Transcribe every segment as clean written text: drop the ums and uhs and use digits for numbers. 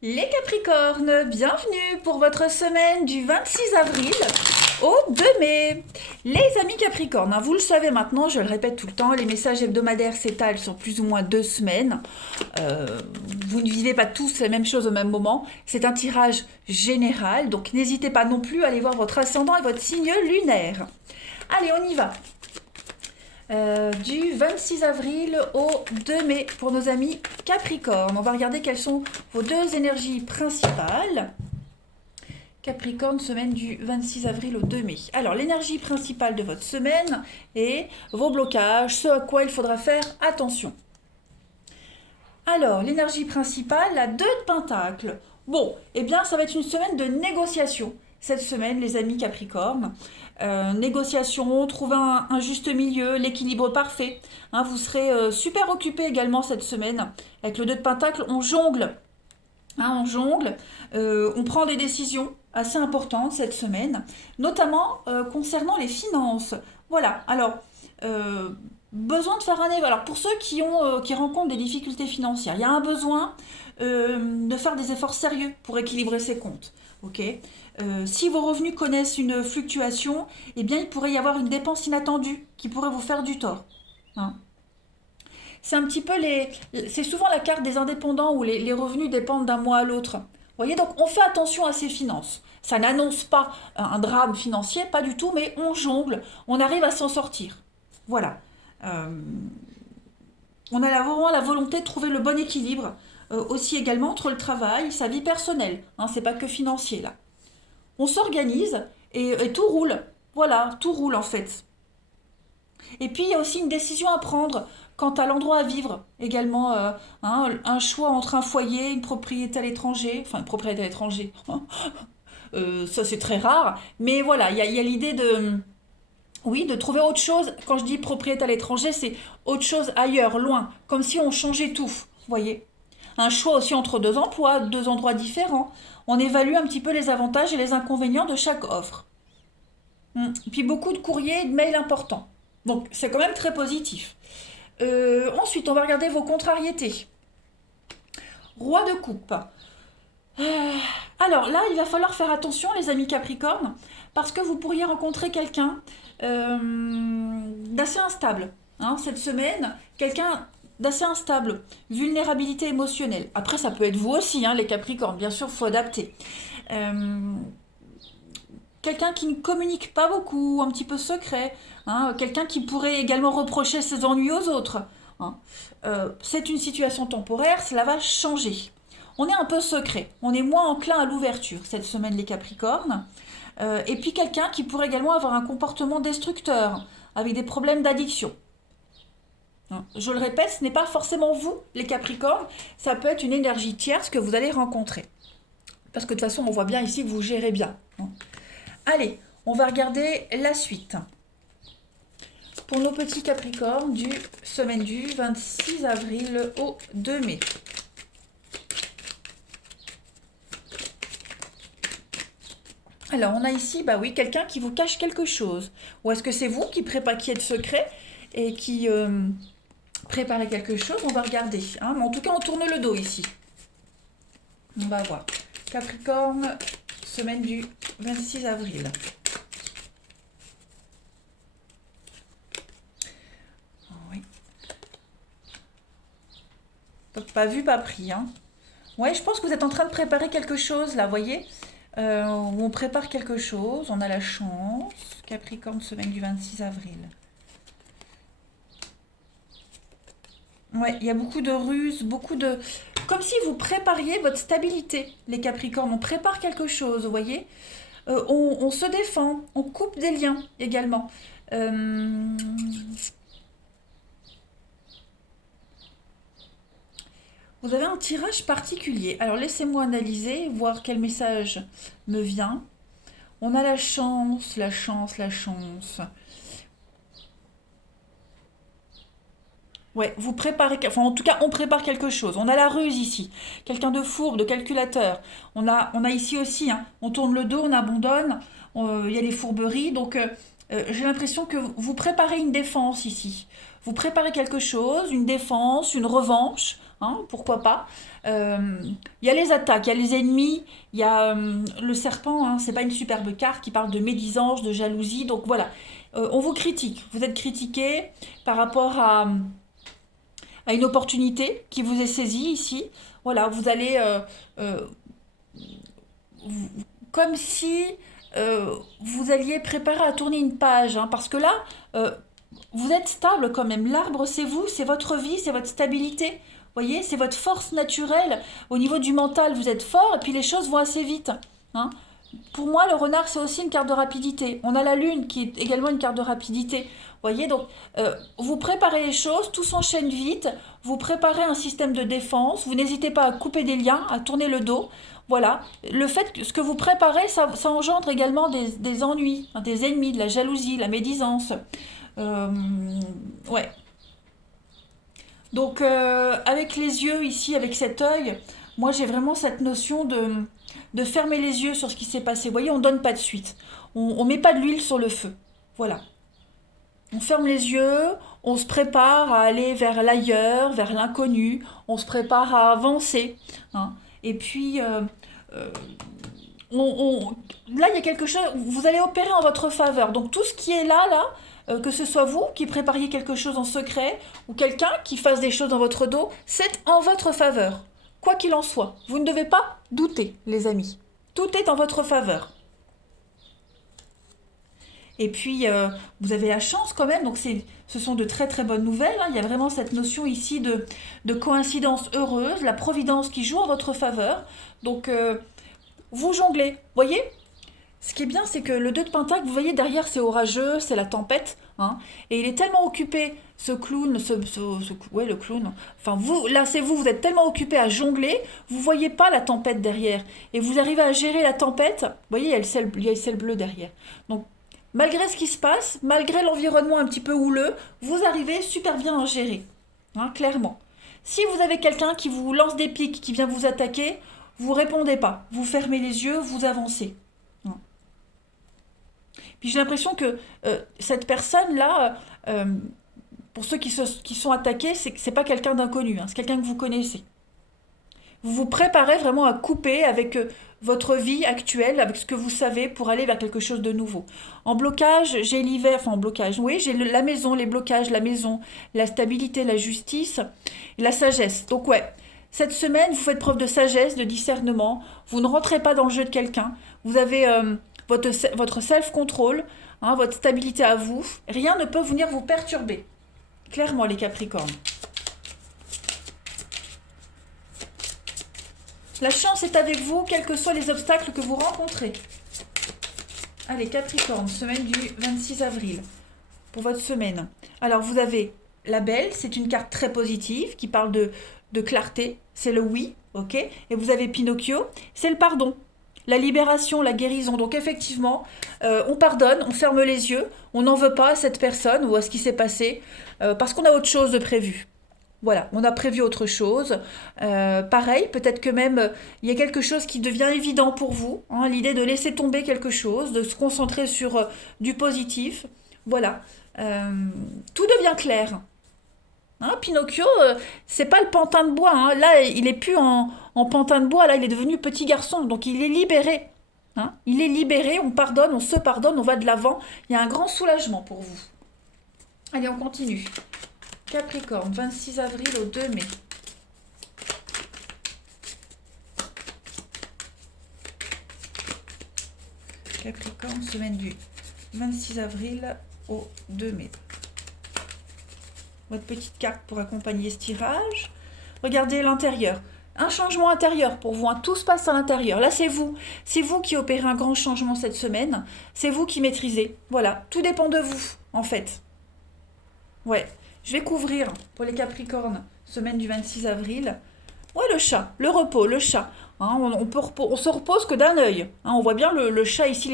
Les Capricornes, bienvenue pour votre semaine du 26 avril au 2 mai. Les amis Capricornes, vous le savez maintenant, je le répète tout le temps, les messages hebdomadaires s'étalent sur plus ou moins 2 semaines. Vous ne vivez pas tous la même chose au même moment. C'est un tirage général, donc n'hésitez pas non plus à aller voir votre ascendant et votre signe lunaire. Allez, on y va. Du 26 avril au 2 mai pour nos amis Capricorne. On va regarder quelles sont vos deux énergies principales. Capricorne, semaine du 26 avril au 2 mai. Alors, l'énergie principale de votre semaine est vos blocages, ce à quoi il faudra faire attention. Alors, l'énergie principale, la 2 de Pentacle. Bon, eh bien, ça va être une semaine de négociation. Cette semaine, les amis Capricorne. Négociation, trouver un juste milieu, l'équilibre parfait. Vous serez super occupé également cette semaine. Avec le 2 de Pentacle, on jongle. On jongle, on prend des décisions assez importantes cette semaine, notamment concernant les finances. Voilà, alors, besoin de faire un évaluation. Alors, pour ceux qui rencontrent des difficultés financières, il y a un besoin de faire des efforts sérieux pour équilibrer ses comptes. Ok. Si vos revenus connaissent une fluctuation, eh bien, il pourrait y avoir une dépense inattendue qui pourrait vous faire du tort. Hein. C'est un petit peu c'est souvent la carte des indépendants où les revenus dépendent d'un mois à l'autre. Vous voyez, donc on fait attention à ses finances. Ça n'annonce pas un drame financier, pas du tout, mais on jongle, on arrive à s'en sortir. Voilà. On a vraiment la volonté de trouver le bon équilibre, aussi également entre le travail, sa vie personnelle. C'est pas que financier là. On s'organise et tout roule. Voilà, tout roule en fait. Et puis il y a aussi une décision à prendre quant à l'endroit à vivre. Également, un choix entre un foyer, une propriété à l'étranger. Enfin, une propriété à l'étranger. Ça, c'est très rare. Mais voilà, il y a l'idée de... Oui, de trouver autre chose. Quand je dis propriété à l'étranger, c'est autre chose ailleurs, loin. Comme si on changeait tout. Vous voyez. Un choix aussi entre deux emplois, deux endroits différents. On évalue un petit peu les avantages et les inconvénients de chaque offre. Et puis beaucoup de courriers et de mails importants. Donc c'est quand même très positif. Ensuite, on va regarder vos contrariétés. Roi de coupe. Alors là, il va falloir faire attention, les amis Capricorne, parce que vous pourriez rencontrer quelqu'un d'assez instable. Cette semaine, quelqu'un d'assez instable, vulnérabilité émotionnelle. Après, ça peut être vous aussi, les Capricornes, bien sûr, il faut adapter. Quelqu'un qui ne communique pas beaucoup, un petit peu secret, quelqu'un qui pourrait également reprocher ses ennuis aux autres. C'est une situation temporaire, cela va changer. On est un peu secret, on est moins enclin à l'ouverture cette semaine les Capricornes. Et puis quelqu'un qui pourrait également avoir un comportement destructeur, avec des problèmes d'addiction. Je le répète, ce n'est pas forcément vous les Capricornes, ça peut être une énergie tierce que vous allez rencontrer. Parce que de toute façon, on voit bien ici que vous gérez bien. Allez, on va regarder la suite. Pour nos petits Capricornes, semaine du 26 avril au 2 mai. Alors, on a ici, quelqu'un qui vous cache quelque chose. Ou est-ce que c'est vous qui êtes secret et qui préparez quelque chose? On va regarder. Mais en tout cas, on tourne le dos ici. On va voir. Capricorne, semaine du 26 avril. Oui. Donc, pas vu, pas pris. Ouais, je pense que vous êtes en train de préparer quelque chose, là, vous voyez où on prépare quelque chose, on a la chance. Capricorne, semaine du 26 avril. Ouais, il y a beaucoup de ruses, beaucoup de... Comme si vous prépariez votre stabilité, les Capricornes. On prépare quelque chose, vous voyez on se défend, on coupe des liens également. Vous avez un tirage particulier. Alors laissez-moi analyser, voir quel message me vient. On a la chance, la chance, la chance. Ouais, vous préparez, enfin en tout cas on prépare quelque chose. On a la ruse ici, quelqu'un de fourbe, de calculateur. On a ici aussi, on tourne le dos, on abandonne, il y a les fourberies. Donc j'ai l'impression que vous préparez une défense ici. Vous préparez quelque chose, une défense, une revanche, pourquoi pas. Euh, Il y a les attaques, il y a les ennemis, il y a le serpent, hein, c'est pas une superbe carte qui parle de médisance, de jalousie. Donc voilà. On vous critique, vous êtes critiqué par rapport à une opportunité qui vous est saisie ici. Voilà, vous allez euh, vous- comme si vous alliez préparer à tourner une page, hein, parce que là, euh, vous êtes stable quand même. L'arbre, c'est vous, c'est votre vie, c'est votre stabilité. Vous voyez, c'est votre force naturelle. Au niveau du mental, vous êtes fort et puis les choses vont assez vite, hein. Pour moi, le renard, c'est aussi une carte de rapidité. On a la lune qui est également une carte de rapidité. Vous voyez, donc vous préparez les choses, tout s'enchaîne vite, vous préparez un système de défense, vous n'hésitez pas à couper des liens, à tourner le dos. Voilà, le fait que ce que vous préparez, ça engendre également des ennuis, hein, des ennemis, de la jalousie, la médisance. Euh, ouais. Donc, avec les yeux ici, avec cet œil, moi j'ai vraiment cette notion de fermer les yeux sur ce qui s'est passé. Vous voyez, on donne pas de suite. On met pas de l'huile sur le feu. Voilà. On ferme les yeux, on se prépare à aller vers l'ailleurs, vers l'inconnu, on se prépare à avancer, hein. Et puis, euh, là, il y a quelque chose, vous allez opérer en votre faveur. Donc tout ce qui est là, que ce soit vous qui prépariez quelque chose en secret ou quelqu'un qui fasse des choses dans votre dos, c'est en votre faveur. Quoi qu'il en soit, vous ne devez pas douter, les amis. Tout est en votre faveur. Et puis, vous avez la chance quand même, donc ce sont de très très bonnes nouvelles, hein. Il y a vraiment cette notion ici de coïncidence heureuse, la providence qui joue en votre faveur. Donc, vous jonglez. Voyez, ce qui est bien, c'est que le 2 de Pentacle, vous voyez, derrière, c'est orageux, c'est la tempête, hein, et il est tellement occupé, ce clown, ouais, le clown. Enfin, vous, là, c'est vous, vous êtes tellement occupé à jongler, vous voyez pas la tempête derrière. Et vous arrivez à gérer la tempête. Vous voyez, il y a le ciel bleu derrière. Donc, malgré ce qui se passe, malgré l'environnement un petit peu houleux, vous arrivez super bien à gérer, hein, clairement. Si vous avez quelqu'un qui vous lance des pics, qui vient vous attaquer, vous répondez pas. Vous fermez les yeux, vous avancez. Puis j'ai l'impression que cette personne-là, pour ceux qui sont attaqués, c'est pas quelqu'un d'inconnu, hein, c'est quelqu'un que vous connaissez. Vous vous préparez vraiment à couper avec votre vie actuelle, avec ce que vous savez, pour aller vers quelque chose de nouveau. En blocage, j'ai l'hiver, enfin en blocage, oui, j'ai la maison, les blocages, la maison, la stabilité, la justice, et la sagesse. Donc ouais, cette semaine, vous faites preuve de sagesse, de discernement, vous ne rentrez pas dans le jeu de quelqu'un, vous avez votre self-control, hein, votre stabilité à vous, rien ne peut venir vous perturber. Clairement, les Capricornes. La chance est avec vous, quels que soient les obstacles que vous rencontrez. Allez, Capricorne, semaine du 26 avril, pour votre semaine. Alors, vous avez la Belle, c'est une carte très positive qui parle de clarté, c'est le oui, ok. Et vous avez Pinocchio, c'est le pardon, la libération, la guérison. Donc, effectivement, on pardonne, on ferme les yeux, on n'en veut pas à cette personne ou à ce qui s'est passé, parce qu'on a autre chose de prévu. Voilà, on a prévu autre chose. Pareil, peut-être que même il y a quelque chose qui devient évident pour vous, hein, l'idée de laisser tomber quelque chose, de se concentrer sur du positif. Voilà. Euh, Tout devient clair. Hein, Pinocchio, c'est pas le pantin de bois, hein. Là, il est plus en pantin de bois, là, il est devenu petit garçon, donc il est libéré. Hein. Il est libéré, on pardonne, on se pardonne, on va de l'avant. Il y a un grand soulagement pour vous. Allez, on continue. Capricorne, 26 avril au 2 mai. Capricorne, semaine du 26 avril au 2 mai. Votre petite carte pour accompagner ce tirage. Regardez l'intérieur. Un changement intérieur pour vous, hein. Tout se passe à l'intérieur. Là, c'est vous. C'est vous qui opérez un grand changement cette semaine. C'est vous qui maîtrisez. Voilà, tout dépend de vous, en fait. Ouais. Je vais couvrir pour les Capricornes, semaine du 26 avril. Ouais, le chat, le repos, le chat. Hein, on se repose que d'un œil. Hein, on voit bien le chat ici,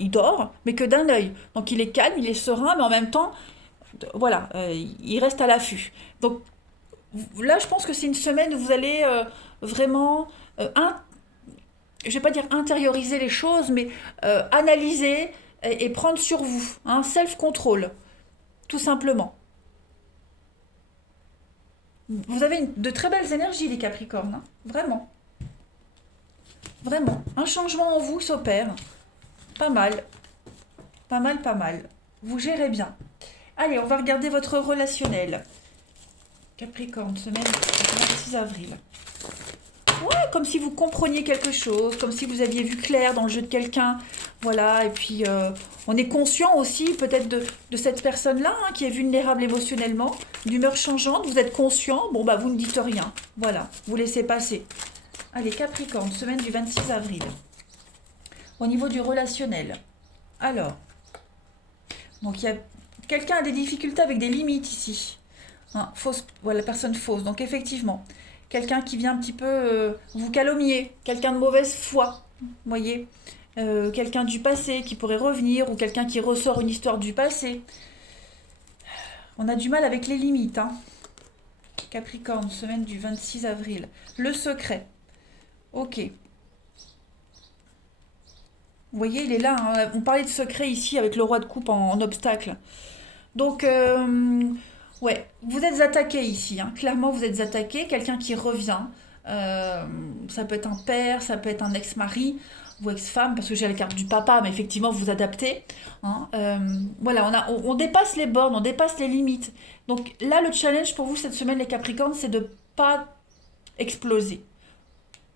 il dort, mais que d'un œil. Donc il est calme, il est serein, mais en même temps, voilà, il reste à l'affût. Donc là, je pense que c'est une semaine où vous allez vraiment, je vais pas dire intérioriser les choses, mais analyser et prendre sur vous. Hein, self-control, tout simplement. Vous avez de très belles énergies, les Capricornes, hein. Vraiment. Vraiment. Un changement en vous s'opère. Pas mal. Pas mal, pas mal. Vous gérez bien. Allez, on va regarder votre relationnel. Capricorne, semaine du 26 avril. Ouais, comme si vous compreniez quelque chose, comme si vous aviez vu clair dans le jeu de quelqu'un. Voilà, et puis on est conscient aussi peut-être de cette personne-là hein, qui est vulnérable émotionnellement, d'humeur changeante. Vous êtes conscient, bon bah vous ne dites rien. Voilà, vous laissez passer. Allez, Capricorne, semaine du 26 avril. Au niveau du relationnel. Alors, donc il y a quelqu'un a des difficultés avec des limites ici. Hein, fausse, voilà, personne fausse. Donc effectivement, quelqu'un qui vient un petit peu vous calomnier, quelqu'un de mauvaise foi, vous voyez, quelqu'un du passé qui pourrait revenir ou quelqu'un qui ressort une histoire du passé. On a du mal avec les limites. Hein. Capricorne, semaine du 26 avril. Le secret. Ok. Vous voyez, il est là. Hein. On parlait de secret ici avec le roi de coupe en obstacle. Donc, ouais, vous êtes attaqué ici. Hein. Clairement, vous êtes attaqué. Quelqu'un qui revient. Ça peut être un père, ça peut être un ex-mari ou ex-femme, parce que j'ai la carte du papa, mais effectivement, vous adaptez. Hein. Voilà, on dépasse les bornes, on dépasse les limites. Donc là, le challenge pour vous cette semaine, les Capricornes, c'est de ne pas exploser.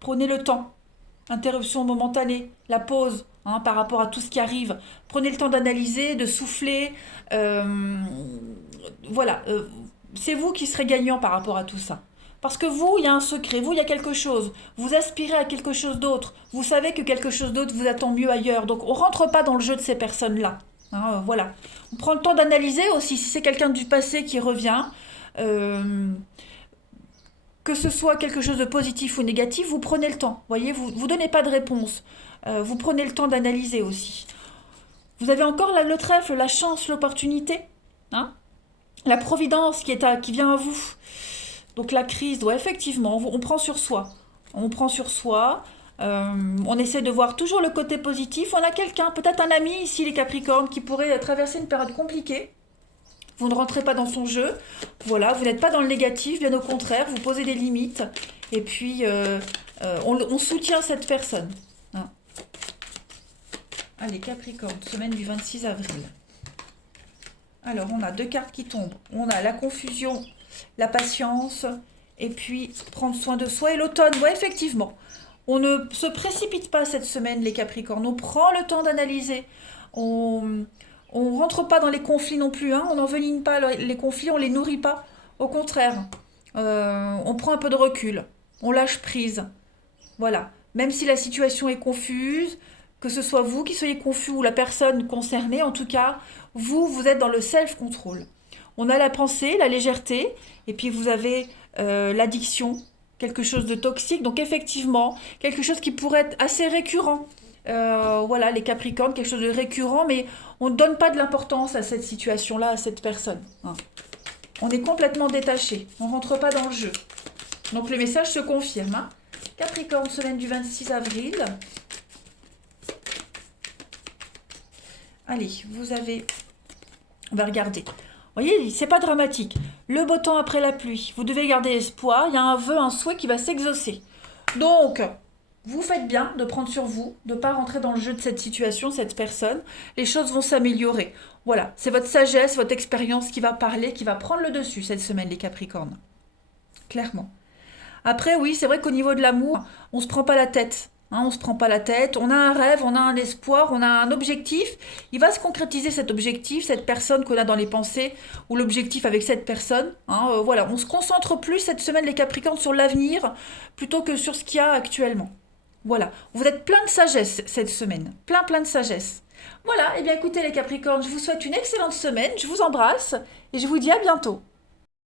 Prenez le temps. Interruption momentanée, la pause hein, par rapport à tout ce qui arrive. Prenez le temps d'analyser, de souffler. Voilà, c'est vous qui serez gagnant par rapport à tout ça. Parce que vous, il y a un secret, vous, il y a quelque chose. Vous aspirez à quelque chose d'autre. Vous savez que quelque chose d'autre vous attend mieux ailleurs. Donc, on ne rentre pas dans le jeu de ces personnes-là. Hein, voilà. On prend le temps d'analyser aussi si c'est quelqu'un du passé qui revient. Que ce soit quelque chose de positif ou négatif, vous prenez le temps. Voyez, vous ne donnez pas de réponse. Vous prenez le temps d'analyser aussi. Vous avez encore le trèfle, la chance, l'opportunité. Hein, la providence qui vient à vous. Donc la crise, ouais, effectivement, on prend sur soi. On prend sur soi. On essaie de voir toujours le côté positif. On a quelqu'un, peut-être un ami ici, les Capricornes, qui pourrait traverser une période compliquée. Vous ne rentrez pas dans son jeu. Voilà, vous n'êtes pas dans le négatif, bien au contraire, vous posez des limites. Et puis, on soutient cette personne. Hein. Allez, Capricorne, semaine du 26 avril. Alors, on a deux cartes qui tombent. On a la confusion, la patience, et puis prendre soin de soi. Et l'automne, ouais, effectivement. On ne se précipite pas cette semaine, les Capricornes. On prend le temps d'analyser. On rentre pas dans les conflits non plus. Hein. On n'envenime pas les conflits, on les nourrit pas. Au contraire, on prend un peu de recul. On lâche prise. Voilà. Même si la situation est confuse, que ce soit vous qui soyez confus ou la personne concernée, en tout cas, vous êtes dans le self-control. On a la pensée, la légèreté, et puis vous avez l'addiction, quelque chose de toxique. Donc effectivement, quelque chose qui pourrait être assez récurrent. Voilà, les Capricornes, quelque chose de récurrent, mais on ne donne pas de l'importance à cette situation-là, à cette personne. Hein. On est complètement détaché, on ne rentre pas dans le jeu. Donc le message se confirme. Hein. Capricorne, semaine du 26 avril. Allez, on va regarder. Vous voyez, c'est pas dramatique. Le beau temps après la pluie. Vous devez garder espoir. Il y a un vœu, un souhait qui va s'exaucer. Donc, vous faites bien de prendre sur vous, de ne pas rentrer dans le jeu de cette situation, cette personne. Les choses vont s'améliorer. Voilà, c'est votre sagesse, votre expérience qui va parler, qui va prendre le dessus cette semaine, les Capricornes. Clairement. Après, oui, c'est vrai qu'au niveau de l'amour, on ne se prend pas la tête. Hein, on ne se prend pas la tête, on a un rêve, on a un espoir, on a un objectif. Il va se concrétiser cet objectif, cette personne qu'on a dans les pensées, ou l'objectif avec cette personne. Hein, voilà, on se concentre plus cette semaine, les Capricornes, sur l'avenir, plutôt que sur ce qu'il y a actuellement. Voilà, vous êtes plein de sagesse cette semaine, plein de sagesse. Voilà, et bien écoutez les Capricornes, je vous souhaite une excellente semaine, je vous embrasse, et je vous dis à bientôt.